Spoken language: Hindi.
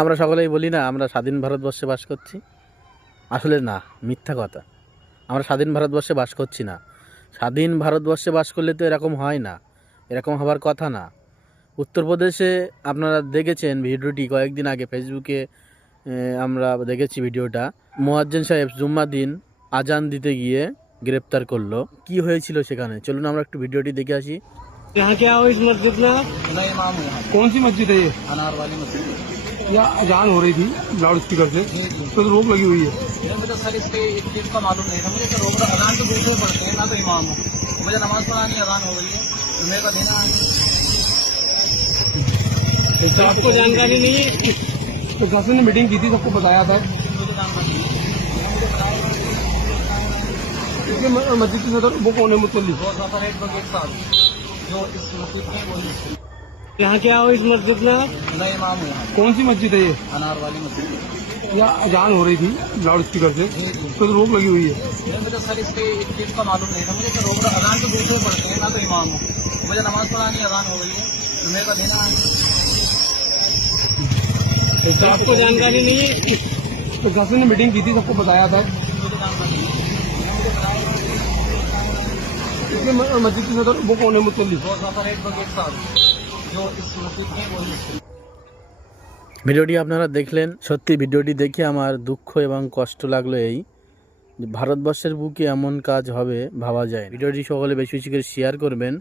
আমরা সকলেই বলি না আমরা স্বাধীন ভারতবর্ষে বাস করছি। আসলে না, মিথ্যা কথা। আমরা স্বাধীন ভারতবর্ষে বাস করছি না। স্বাধীন ভারতবর্ষে বাস করলে তো এরকম হয় না, এরকম হবার কথা না। উত্তরপ্রদেশে আপনারা দেখেছেন ভিডিওটি কয়েকদিন আগে ফেসবুকে, আমরা দেখেছি ভিডিওটা। মুয়াজ্জিন সাহেব জুম্মা দিন আজান দিতে গিয়ে গ্রেপ্তার করলো। কি হয়েছিল সেখানে, চলুন আমরা একটু ভিডিওটি দেখে আসি। यहाँ क्या हो इस मस्जिद में आप? मैं इमाम हूँ यहाँ। कौन सी मस्जिद है ये? अनार वाली मस्जिद। या अजान हो रही थी लाउड स्पीकर से, तो रोक लगी हुई है। मुझे तो सर इसके इस चीज का मालूम नहीं था। मुझे तो रोक अजान तो दूसरे पढ़ते हैं, मैं तो इमाम हूँ। मुझे नमाज पढ़ानी अजान हो गई है तो मेरे का देना है। तो आपको जानकारी नहीं है? तो घर से ने मीटिंग की थी, सबको बताया था। मुझे जानकारी नहीं है। मुझे बताया इसके मस्जिद की सदर वो कौन है मुतल्लिफ? वो सफर एक बगैर साहब जो इस मस्जिद में वही। यहाँ क्या हो इस मस्जिद में आप? मैं इमाम हूँ यहाँ। कौन सी मस्जिद है ये? अनार वाली मस्जिद। या अजान हो रही थी लाउड स्पीकर से, तो रोक लगी हुई है। मुझे तो सर इसके इस चीज का मालूम नहीं था। मुझे तो रोक अजान तो दूसरे पढ़ते हैं, मैं तो इमाम हूँ। मुझे नमाज पढ़ानी अजान हो गई है तो मेरे का देना है। तो आपको जानकारी नहीं है? तो घर से ने मीटिंग की थी, सबको बताया था। मुझे जानकारी नहीं है। मुझे बताया इसके मस्जिद की सदर वो कौन है मुतल्लिफ? वो सफर एक बगैर साहब जो इस मस्जिद में वही। ভিডিওটি আপনারা দেখলেন। সত্যি ভিডিওটি দেখে আমার দুঃখ এবং কষ্ট লাগলো এই যে ভারতবর্ষের বুকে এমন কাজ হবে ভাবা যায়। ভিডিওটি সকলে বেশি বেশি করে শেয়ার করবেন।